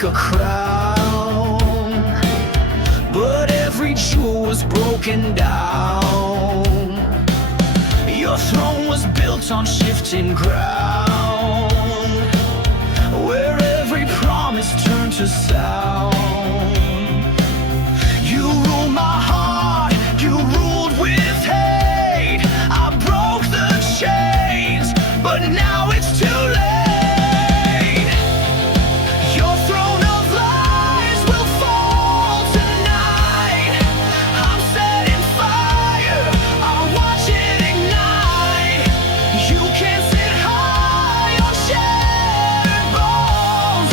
like a crown, but every jewel was broken down. Your throne was built on shifting ground, where every promise turned to sound. You ruled my heart, you ruled with hate. I broke the chains, but now it's too late. Your throne of lies will fall tonight. I'm setting fire, I'll watch it ignite. You can't sit high on shattered bones.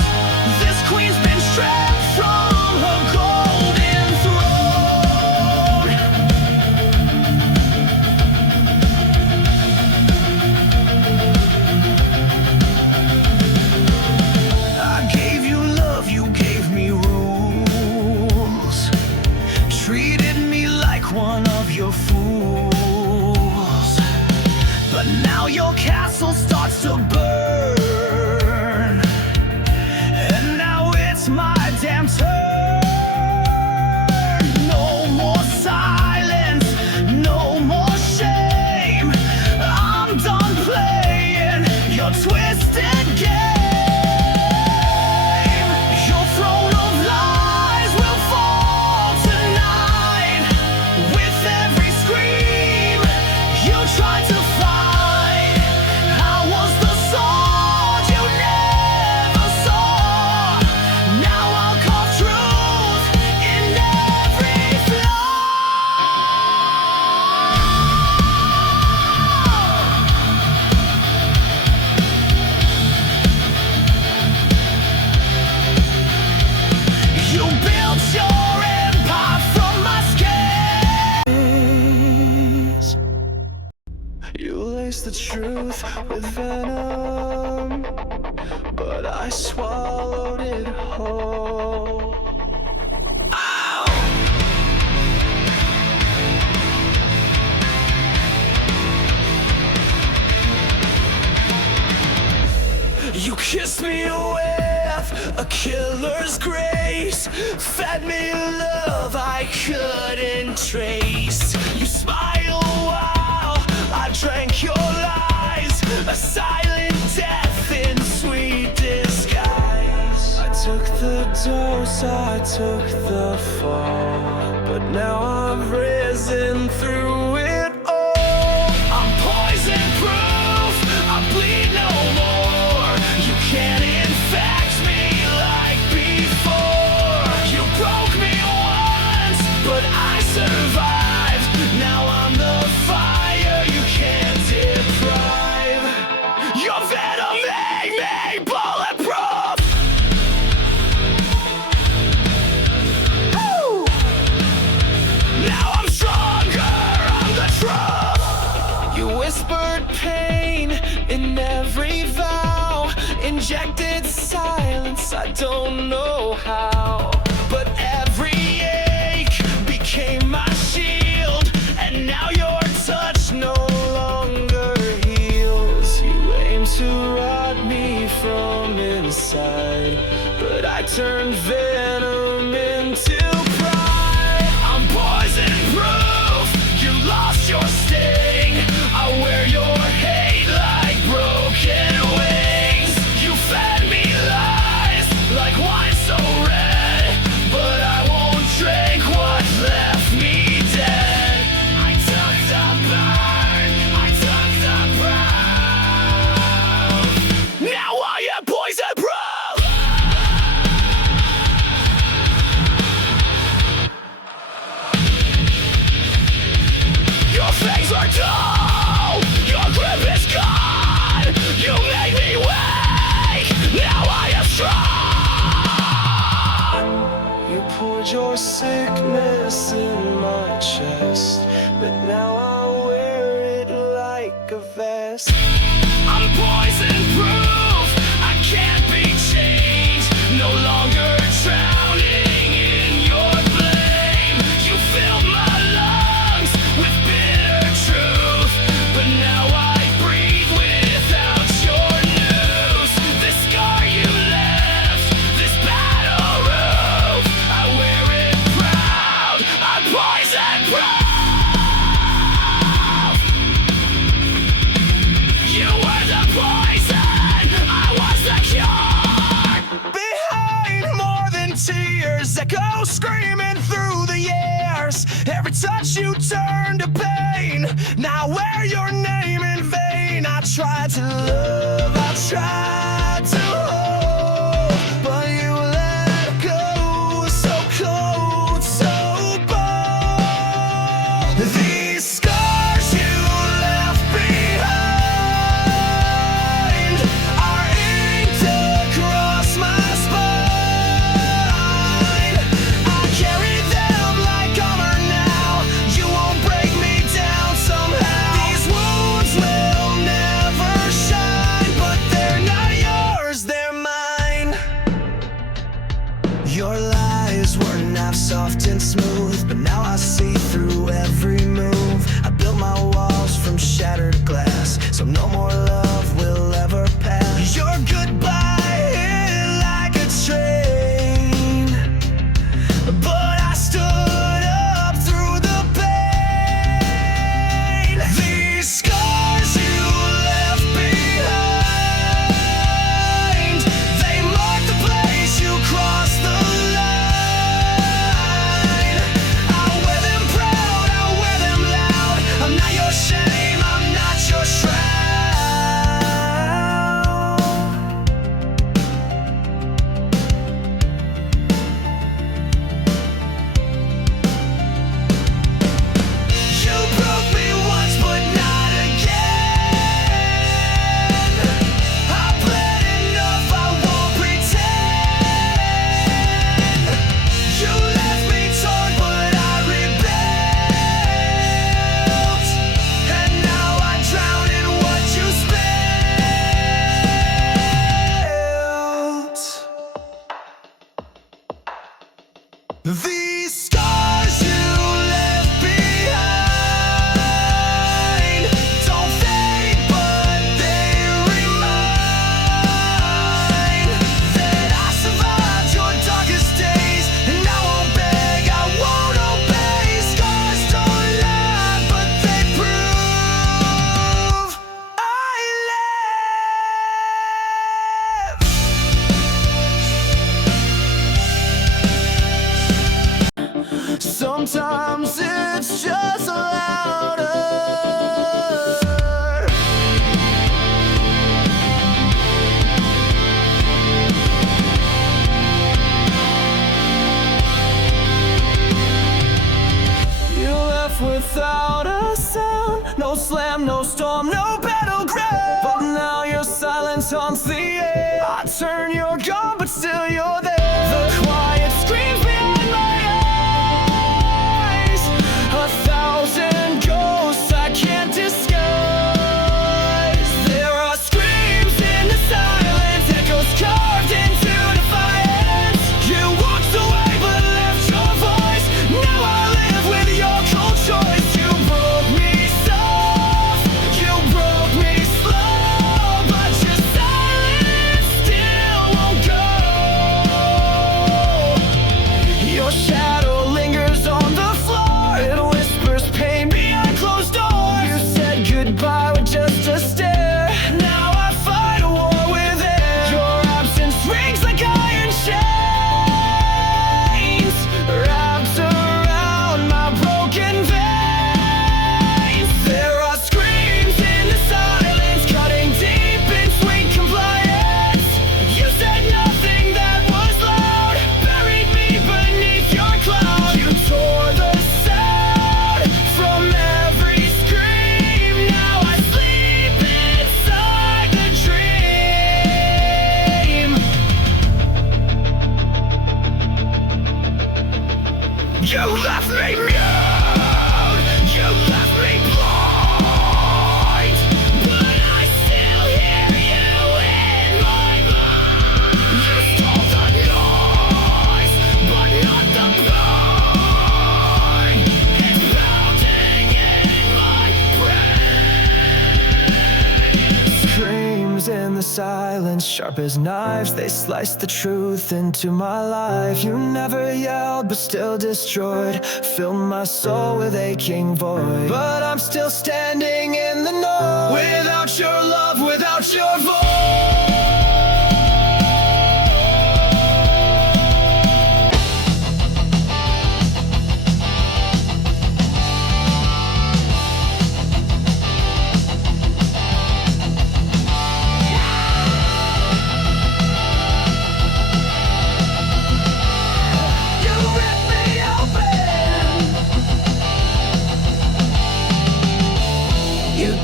This queen's been stripped from her golden throne. I gave you love, you gave me rules, treated me like one of your fools. But now your castle starts to burn, and now it's my damn turn. No more silence, no more shame. I'm done playing your twisted game. Your throne of lies will fall tonight. With every scream you tried to fight, I was the sword you never saw. Now I'll carve truth in every flaw. You built your empire from my scars. You laced the truth with venom, but I swallowed it whole. Ow! You kissed me with a killer's grace, fed me love I couldn't trace. You smiled while I drank your lies, a silent death in sweet disguise. I took the dose, I took the fall, but now I've risen through it all. I'm poison proof, I bleed no more. You can't infect me like before. You broke me once, but I survived. Now I'm the fire you can't deprive. Your venom made me bulletproof. Woo! Now I'm stronger, I'm the truth. You whispered pain in every vow, injected silence, I don't know how. But every ache became my shield, and now your touch no longer heals. You aim to rot me from inside, but I turned venom into pride. I'm poison proof, you lost your sting. I wear your hate like broken wings. You fed me lies like wine so red, but I won't drink what left me dead. I took the burn, I took the brown. Now I am poison proof. Your fangs are dull, your grip is gone. You made me weak, now I am strong. You poured your sickness in my chest, but now I wear it like a vest. I'm poison proof, I can't be changed. No longer drowning in your blame. You filled my lungs with bitter truth, but now I breathe without your news. The scar you left, this bad swear your name in vain. I tried to love, I tried to hold, but you let go, so cold, so bold. These scars you left behind are inked across my spine. I carry them like armor now. You won't break me down somehow. These wounds will never shine, but they're not yours, they're mine. Your lies were not soft and smooth, but now I see through every move. I built my walls from shattered glass, so no more love will ever pass. Your goodbye hit like a train, but I stood up through the pain. These scars you left behind, they mark the place you crossed the line. I wear them proud, I wear them loud. I'm not your shame, I'm not your shroud. You broke me once, but not again. I bled enough, I won't pretend. You left me torn, but I rebuilt, and now I drown in what you spilled. These scars you left behind don't fade, but they remind that I survived your darkest days, and I won't beg, I won't obey. Scars don't lie, but they prove I live. Sometimes it's just louder. You left without a sound, no slam, no storm, no battleground. But now your silence haunts the air. I turn, you're gone, but still you're there. The quiet screams behind my eyes, a thousand ghosts I can't disguise. There are screams in the silence, echoes carved into defiance. You walked away but left your voice. Now I live with your cold choice. You broke me soft, you broke me slow, but your silence still won't go. Your shadow lingers on the floor, it whispers pain behind closed doors. You said goodbye with just a stare. Now I fight a war with air. Your absence rings like iron chains, wrapped around my broken veins. There are screams in the silence, cutting deep in sweet compliance. You said nothing that was loud, buried me beneath your cloud. You tore the sound from every scream. Now I sleep inside the dream. You left me mute, you left me blind, but I still hear you in my mind. You stole the noise, but not the pain. It's pounding in my brain. Screams in the silence, sharp as knives, they slice the truth into my life. You never yelled, but still destroyed, filled my soul with aching void. But I'm still standing in the noise, without your love, without your voice.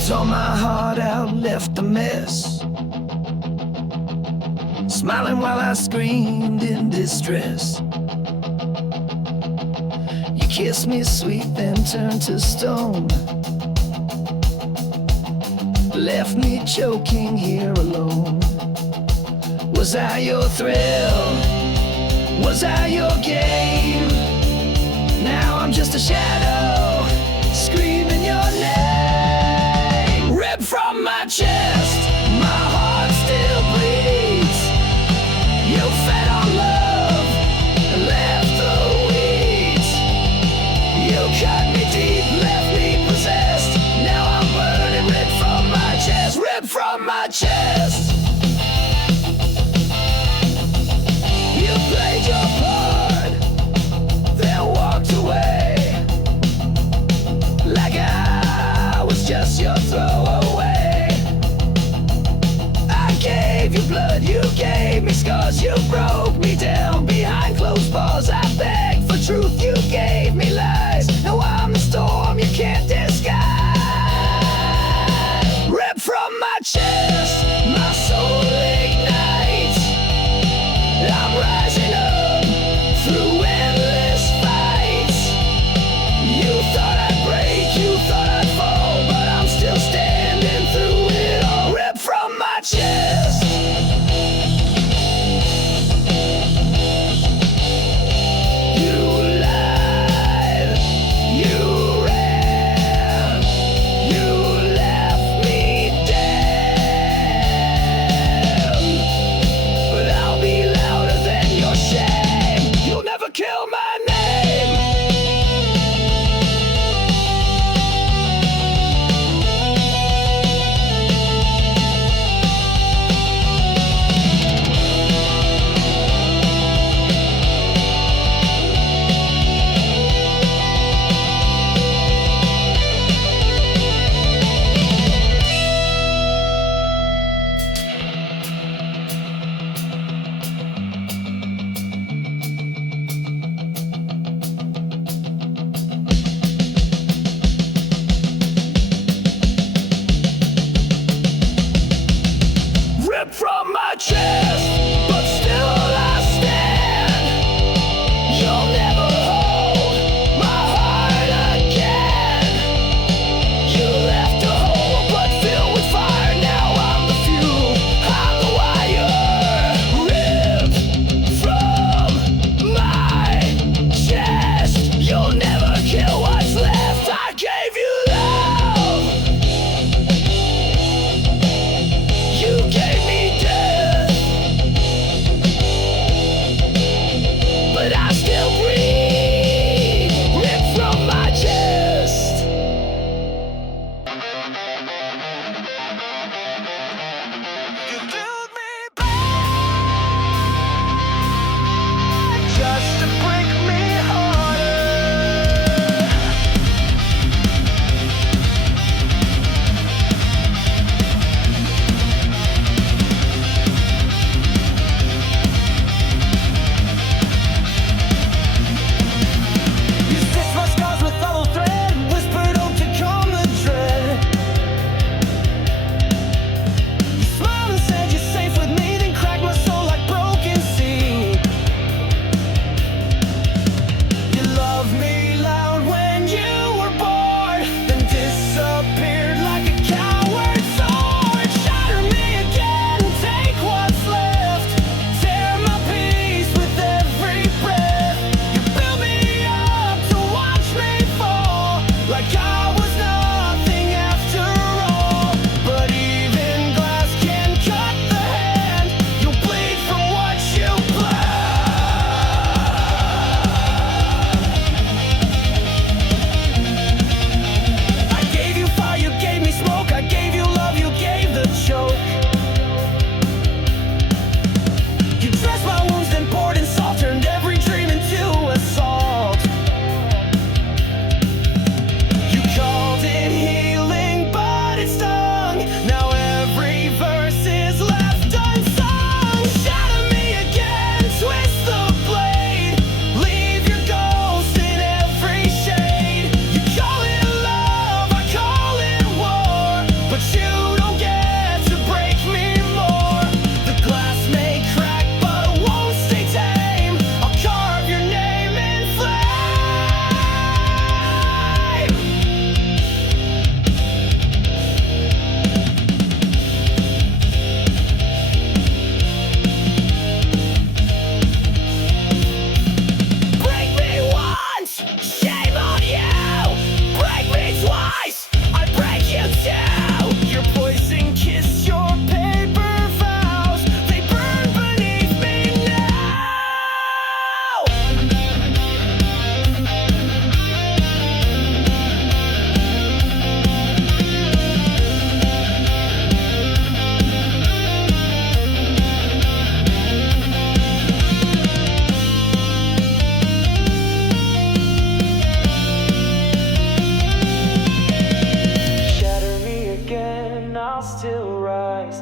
Tore my heart out, left a mess, smiling while I screamed in distress. You kissed me sweet, then turned to stone, left me choking here alone. Was I your thrill? Was I your game? Now I'm just a shadow, screaming your name. Ripped from my chest, my heart still bleeds. You fed on love and left the weeds. You cut me deep, left me possessed. Now I'm burning, ripped from my chest, ripped from my chest. You played your part, then walked away, like I was just your throwaway. I gave you blood, you gave me scars, you broke me down behind closed bars. I begged for truth, you gave me lies. Now I'm the storm you can't disguise. Ripped from my chest, my soul ignites. I'm rising up through endless fights. You thought I'd break, you thought I'd fall, but I'm still standing through it all. Ripped from my chest. You lied, you ran, I'll still rise.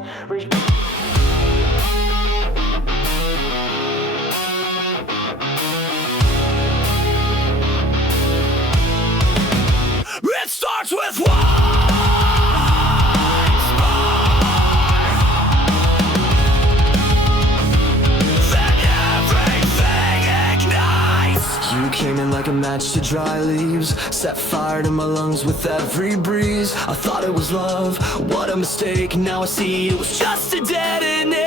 It starts with one spark, then everything ignites. You came in like a match to dry leaves, set fire to my lungs with every breeze. I thought it was love, what a mistake. Now I see it was just a detonate.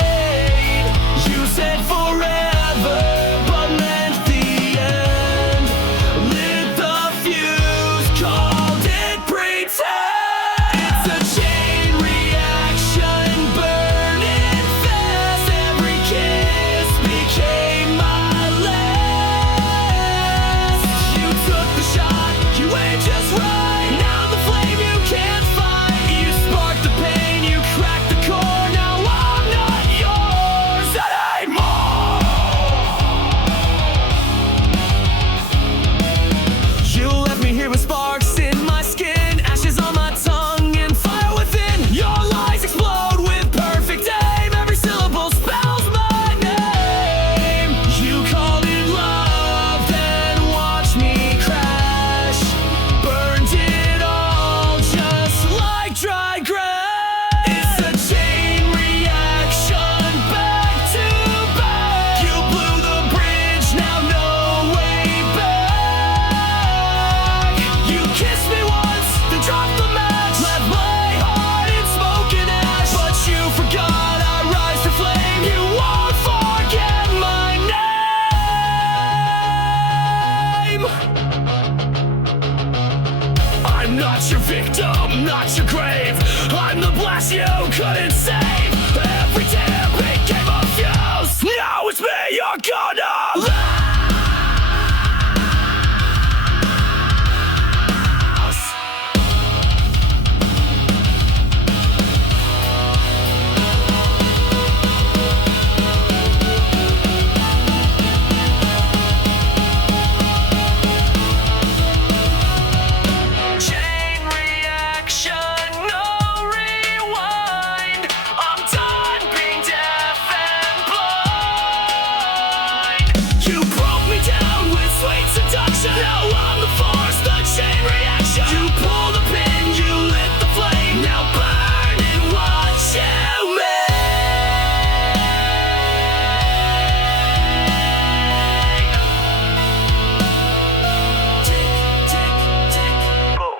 You said forever, but meant the end. Lit the fuse, called it pretend. It's a chain reaction, burning fast. Every kiss became my last. You took the shot, you aimed just right. Now the flame you can't fight. You sparked the pain, you cracked the core. Now I'm not yours anymore. You left me here with sparks in my skin, ashes on my tongue, and fire within. Your lies explode with perfect aim. Every syllable spells my name. You called it love, then watched me crash. Burned it all just like dry grass. It's a chain reaction, back to back. You blew the bridge, now no way back. You kissed me once, then dropped the match. Left my heart in smoke and ash. But you forgot I rise to flame. You won't forget my name. I'm not your victim, not your grave. I'm the blast you couldn't save. Every tear became a fuse. Now it's me you're gonna lose. Chain reaction, no rewind. I'm done being deaf and blind. You broke me down with sweet seduction. Now I'm the force, the chain reaction. You pull the pin, you lit the flame. Now burn and watch you make. Tick, tick, tick, boom.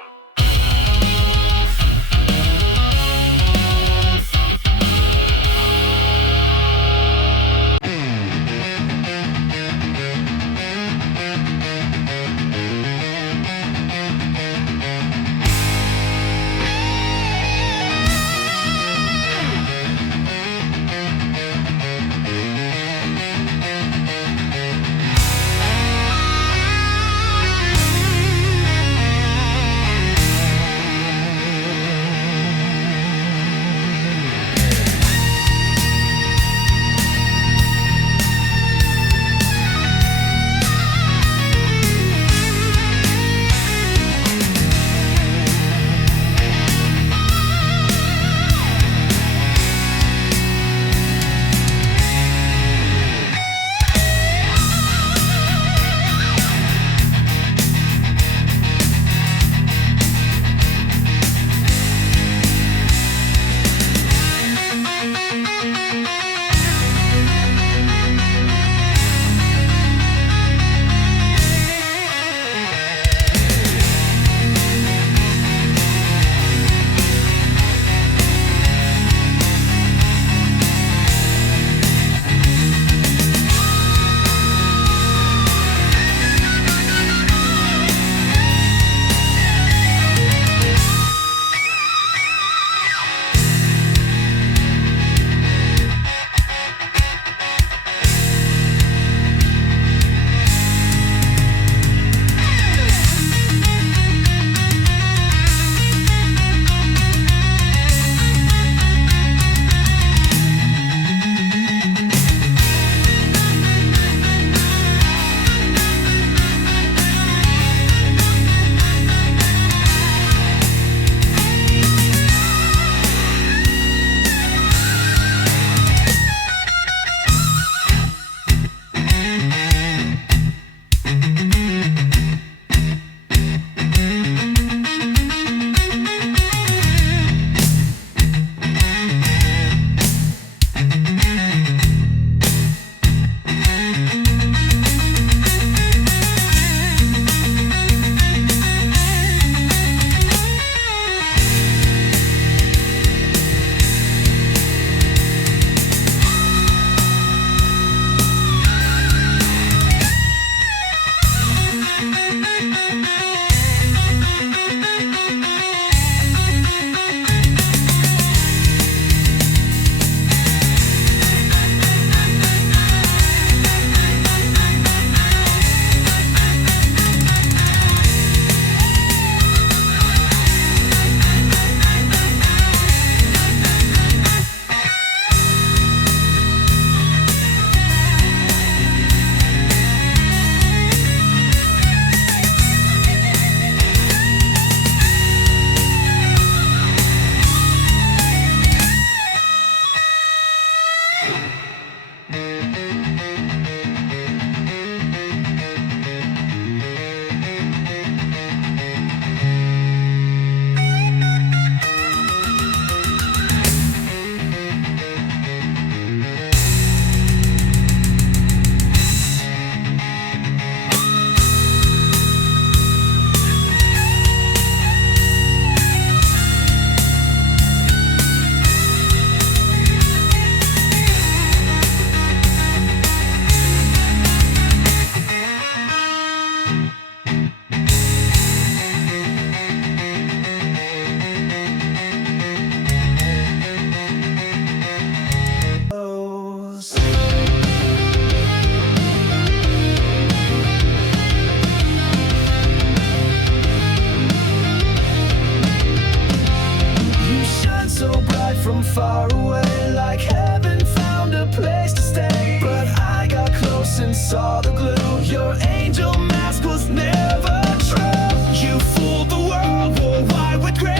from far away, like heaven found a place to stay. But I got close and saw the glue. Your angel mask was never true. You fooled the world, wore white with grace,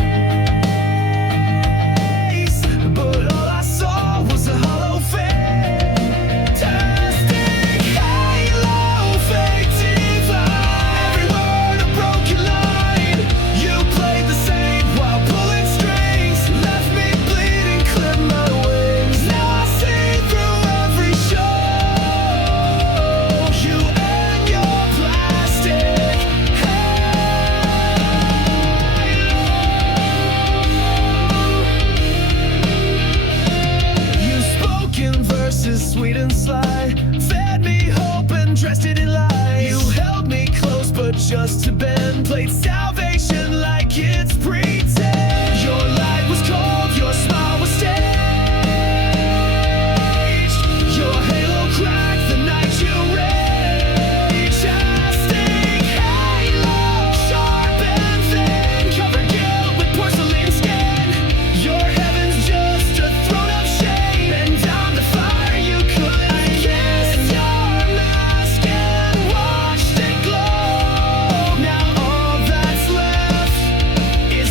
but all I saw was a hollow fantastic halo, fake diva. Every word a broken line. You played the same while pulling strings, left me bleeding, clipped my wings. Now I see through every show, you and your plastic halo. You spoke in verses sweet and sly, fed me hope and dressed it in lies. You held me close but just to bend, played salvation like it's pretend. Your light was cold, your smile was staged. Your halo cracked the night you raged. Fantastic halo, sharp and thin, covered guilt with porcelain skin. Your heaven's just a throne of shame, and down the fire you couldn't kiss. Your mask and watched it glow. Now all that's left is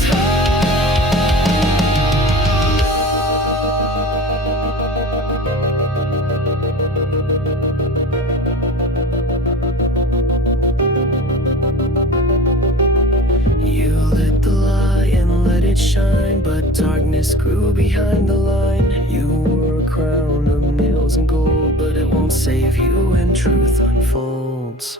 You lit the light and let it shine, but darkness grew behind the line. You wore a crown of nails and gold, but it won't save you when truth unfolds.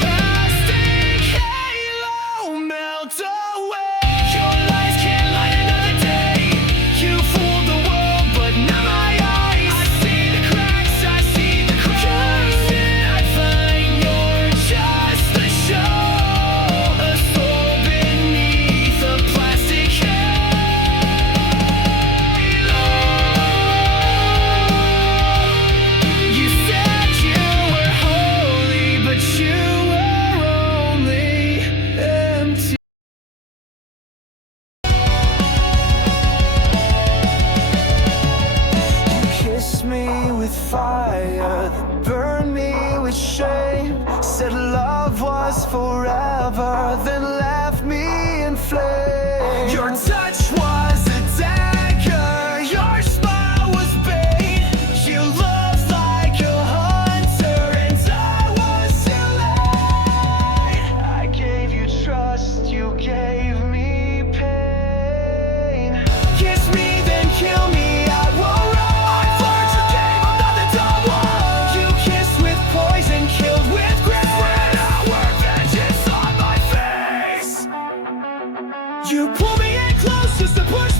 Fantastic halo, melt away. Your lies can't light another day. You fooled the world, but not my eyes. I see the cracks, I see the cracks. I find you're just the show, a soul beneath a plastic halo. You said you were holy, but you were only empty. You kissed me with fire, that burned me with shame. Said love was forever, then left me in flames. Your touch was a dagger, your smile was bait. You loved like a hunter, and I was too late. I gave you trust, you gave me pain. Kiss me, then kill me, I won't run. I've learned your game, I'm not the dumb one. You kissed with poison, killed with grace. Spread our vengeance on my face. You pull me in close just to push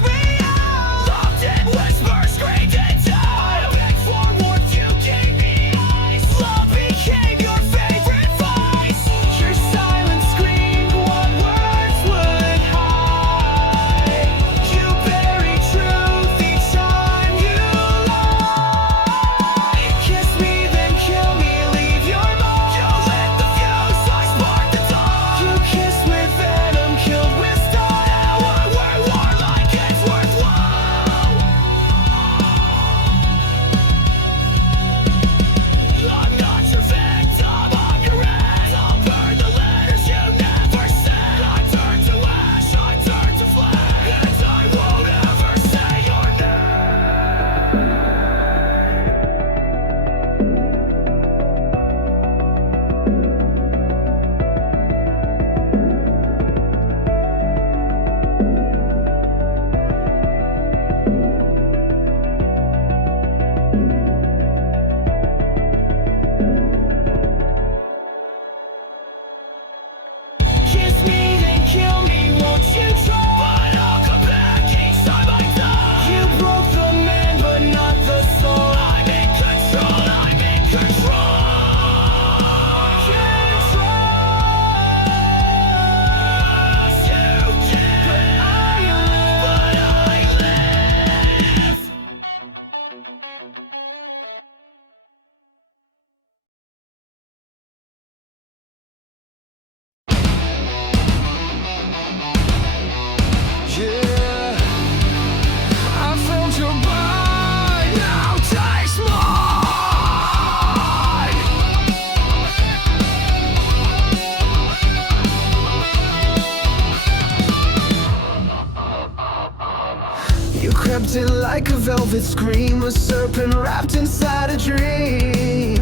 dancing like a velvet scream, a serpent wrapped inside a dream.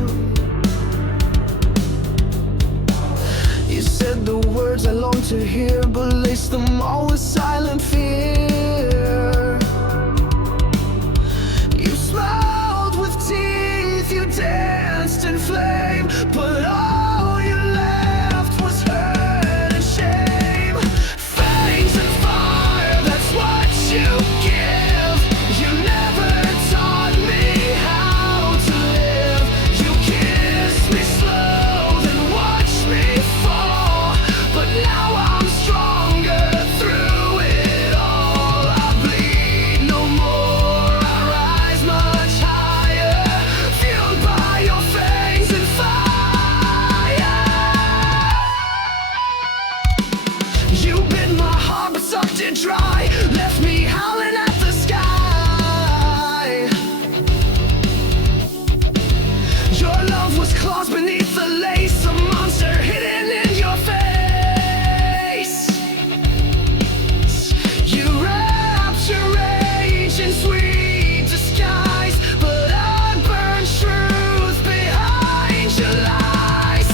You said the words I long to hear, but laced them all with silent fear. You smiled with teeth, you danced in flame, but all you left was hurt and shame. Fangs and fire, that's what you give. You never taught me how to live. You kissed me slow, then watched me fall. But now I'm stronger through it all. I bleed no more, I rise much higher, fueled by your fangs and fire. You bit my heart but sucked it dry, left me howling at the sky. Your love was claws beneath the lace, a monster hidden in your face. You wrapped your rage in sweet disguise, but I burned truth behind your lies.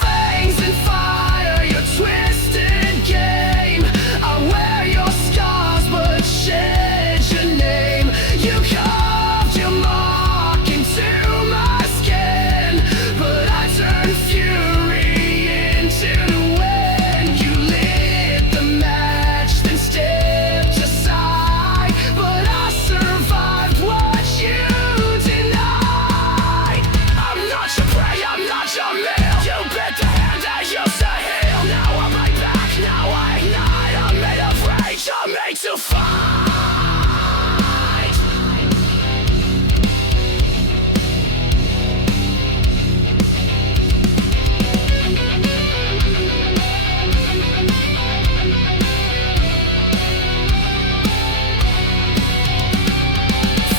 Fangs and fire, your twisted game. I wear your scars but shed your name. You carved your mark into my skin, but I turned fury into the wind. You lit the match, then stepped aside, but I survived what you denied. I'm not your prey, I'm not your meal. You bit the hand that used to heal. Now I'm right back, now I ignite. I'm made of rage, I'm made to fight.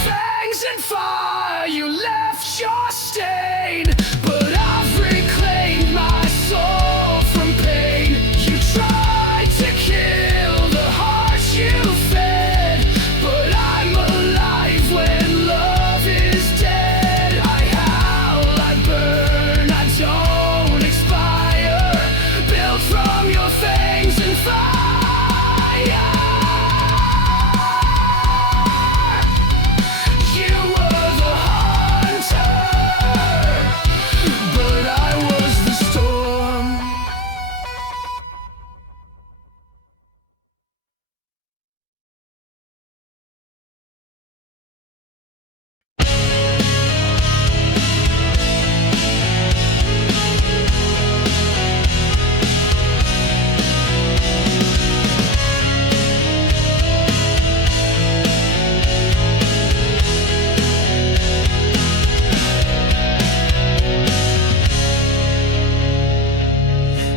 Fangs and fire, you left your stain, but I've reclaimed my soul from pain. You tried to kill the heart you fed, but I'm alive when love is dead. I howl, I burn, I don't expire, built from your fangs and fire. You were the hunter, but I was the storm.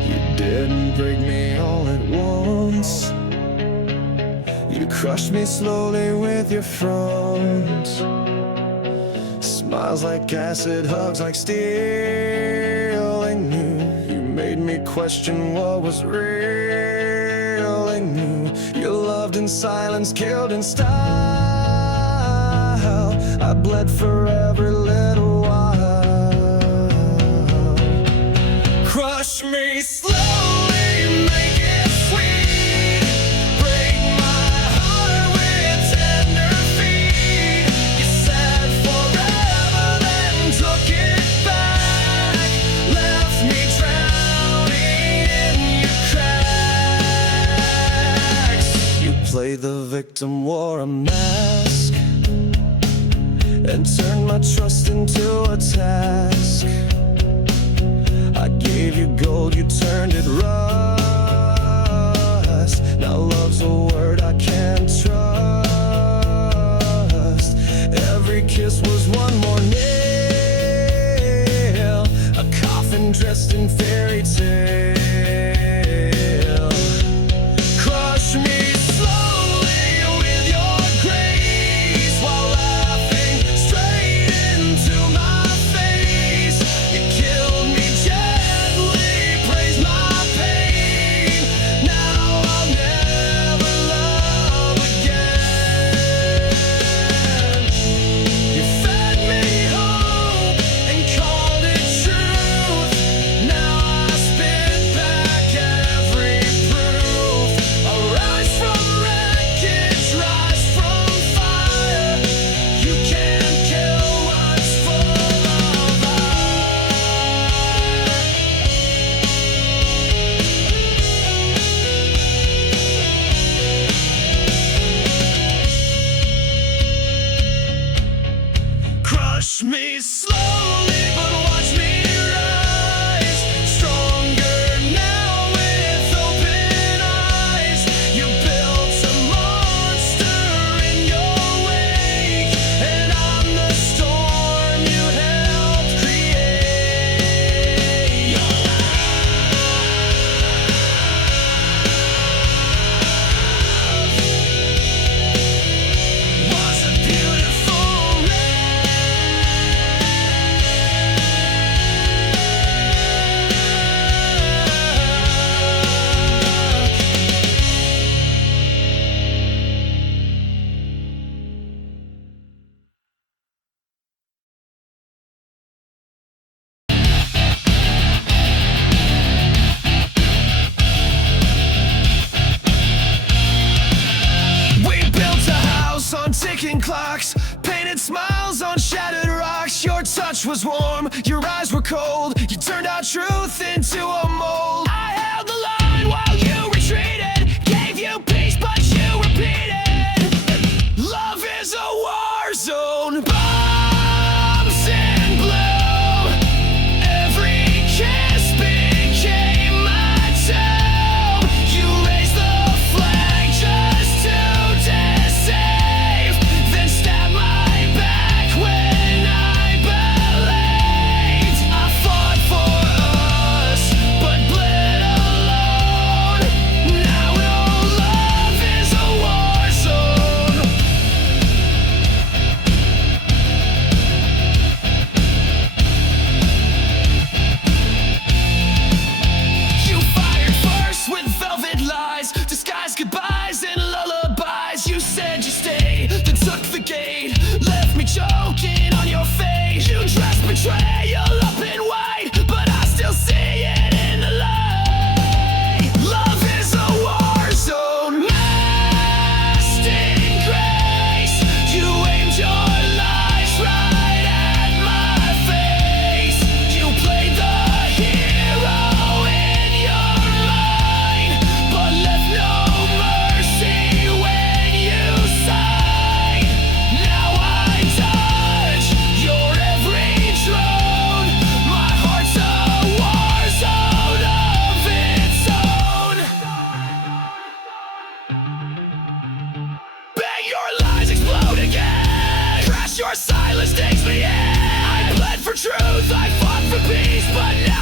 You didn't break me all at once. You crushed me slowly with your front. Smiles like acid, hugs like steel. I knew you made me question what was real. I knew you loved in silence, killed in style. I bled for every little while. Crush me slowly, make it sweet. Break my heart with tender feet. You said forever, then took it back. Left me drowning in your cracks. You played the victim, wore a mask, and turned my trust into a task. I gave you gold, you turned it rust. Now love's a word I can't trust. Every kiss was one more nail, a coffin dressed in fairy tale. Crush me slowly with your grace, while laughing straight into my face. You killed me gently, praised my pain. Now I'll never love again.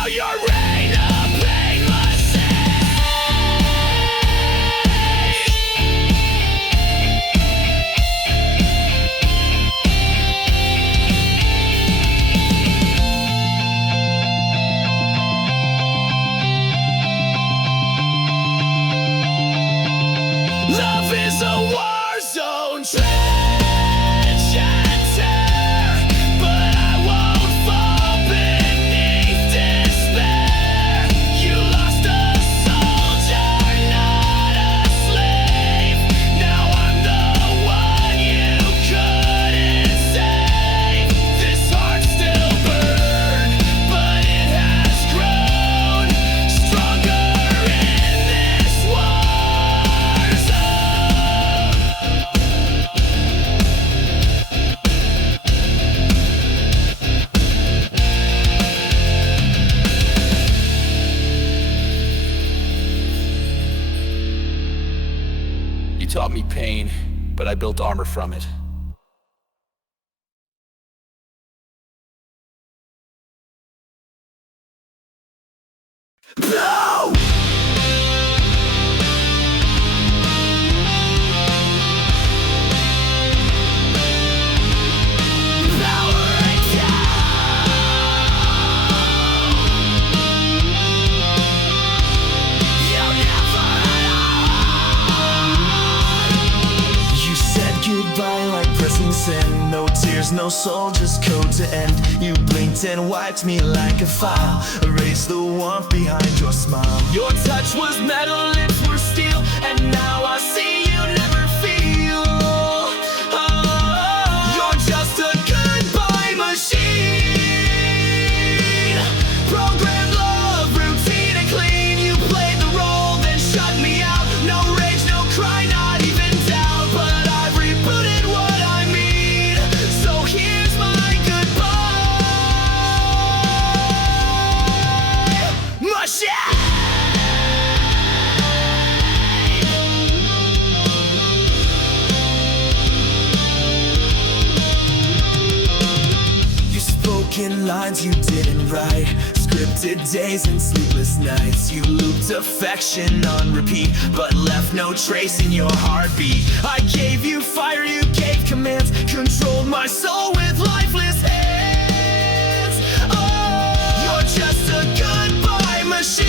Now your reign of painless love is a war zone, trench and tear, but I won't fall beneath despair. You lost a soldier, not a slave. Now I'm the one you couldn't save. This heart still burns, but it has grown stronger in this war zone. You taught me pain, but I built armor from it. No! Powering down. You never You said goodbye like pressing send. No tears, no soul, just code to end. You blinked and wiped me like a file. Erased the warmth behind your smile. Your touch was metal, lips were steel, and now I see you never feel. Oh, you're just a goodbye machine. Programmed love, routine and clean. You played the role, then shut me out. No rage, no cry, not even doubt. But I've rebooted what I mean. So here's my goodbye machine. You spoke in lines you didn't write. Scripted days and sleepless nights. You looped affection on repeat, but left no trace in your heartbeat. I gave you fire, you gave commands. Controlled my soul with lifeless hands. Oh, you're just a goodbye machine.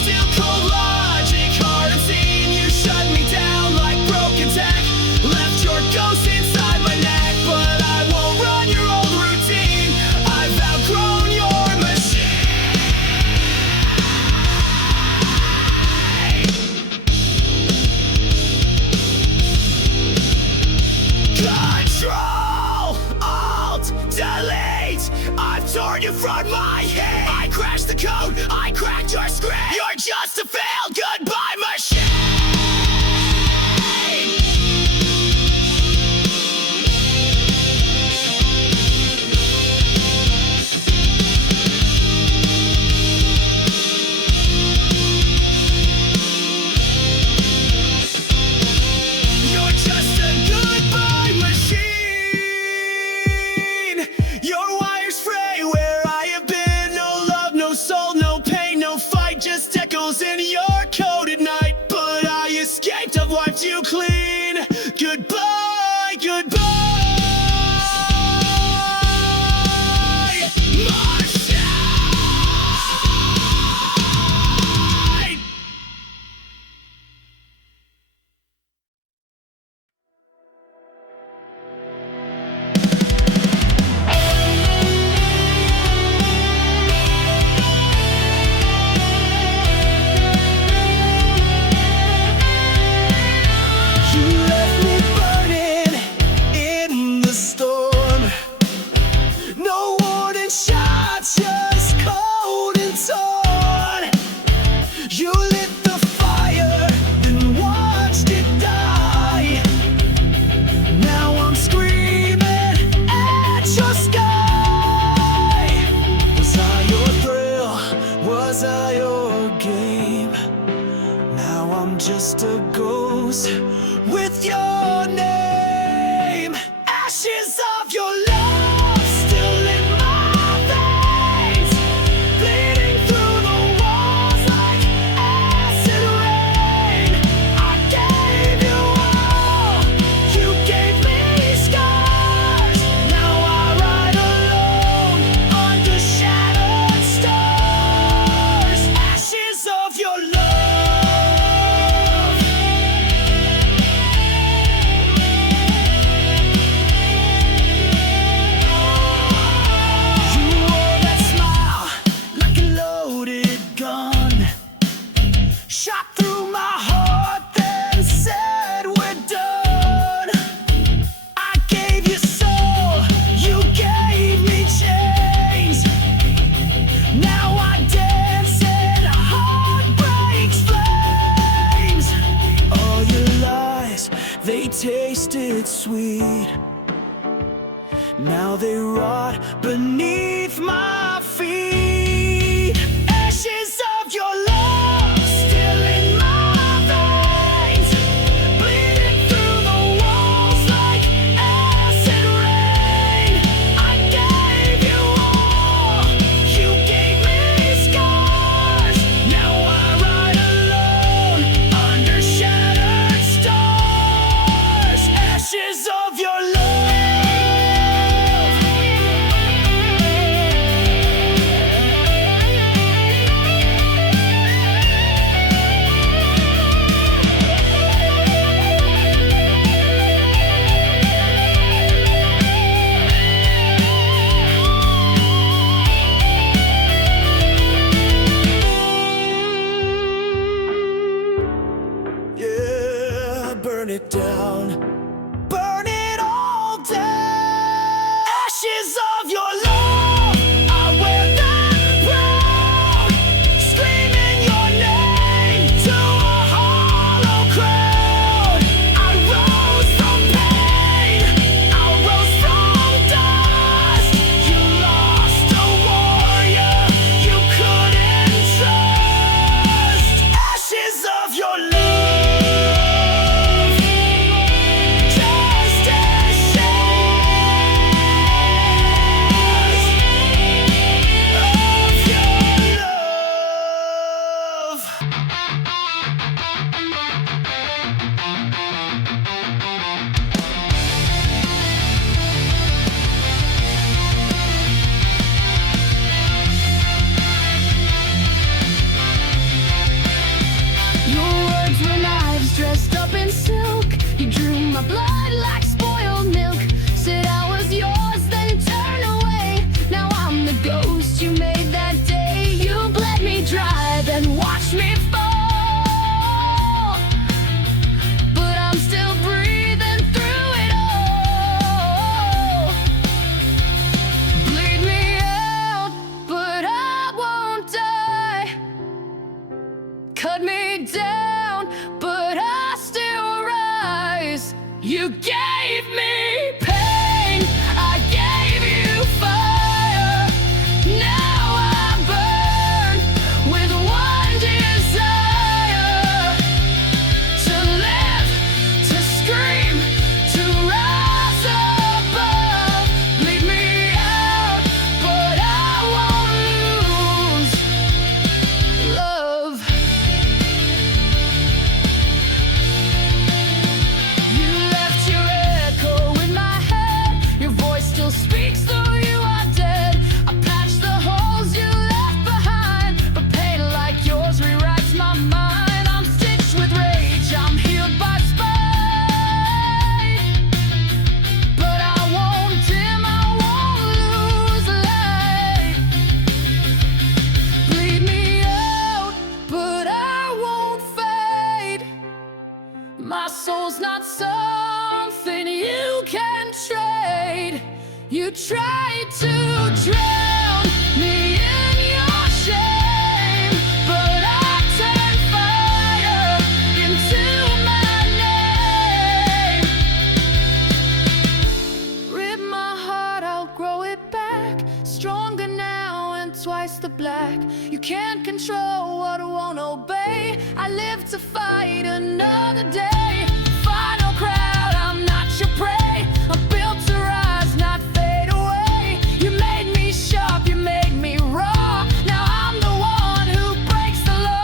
Still cold logic, hard unseen. You shut me down like broken tech. Left your ghost inside my neck, but I won't run your old routine. I've outgrown your machine. Control, Alt, Delete. I've torn you from my head. I crashed the code, I cracked your script. You're just a failed goodbye machine. You're just a goodbye machine. Your wires fray where I have been. No love, no soul, no pain, no fight. Just echoes in your code at night. But I escaped, I've wiped you clean. Goodbye, goodbye machine. You left me burning in the storm. No warning shots, just cold and torn. You lit the fire, then watched it die. Now I'm screaming at your sky. Was I your thrill? Was I your game? Now I'm just a ghost with your name. Ashes of your love still in my veins. sweet, sweet. Now they rot beneath my feet. Ashes of your love still in my veins, bleeding through the walls like acid rain. I gave you all, you gave me scars. Now I ride alone under shattered stars. Ashes of your love. Yeah, burn it down, burn it all down. Ashes of your love, I wear them proud, screaming your name to a hollow crowd. I rose from pain, I rose from dust. You lost a warrior you couldn't trust. Ashes of your love. Just ashes of your words were knives dressed up in silk. You drew my blood like spoiled milk. Said I was yours, then turned away. Now I'm the ghost you made that day. You bled me dry, then watched me fall. But I'm still breathing through it all. Bleed me out, but I won't die. Cut me down, but I still rise. You gave me pain, I gave you fire. Now I burn with one desire: to live, to scream, to rise above. Bleed me out, but I won't lose love. You left your echo in my head. Your voice still speaks though you are dead. I patched the holes you left behind, but pain like yours rewrites my mind. I'm stitched with rage, I'm healed by spite. But I won't dim, I won't lose light. Bleed me out, but I won't fade. My soul's not something you can trade. You tried to drown me in your shame, but I turned fire into my name. Rip my heart, I'll grow it back, stronger now and twice the black. You can't control what won't obey. I live to fight another day. Final crowd, I'm not your prey. I'm built to rise, not fade away. You made me sharp, you made me raw. Now I'm the one who breaks the law.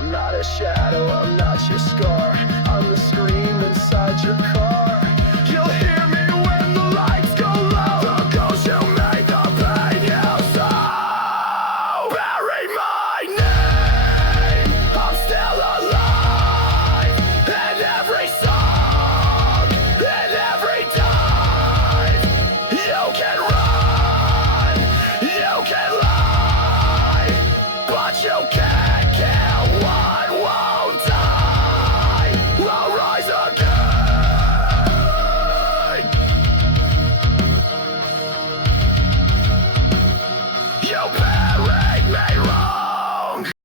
I'm not a shadow, I'm not your scar. I'm the scream inside your car.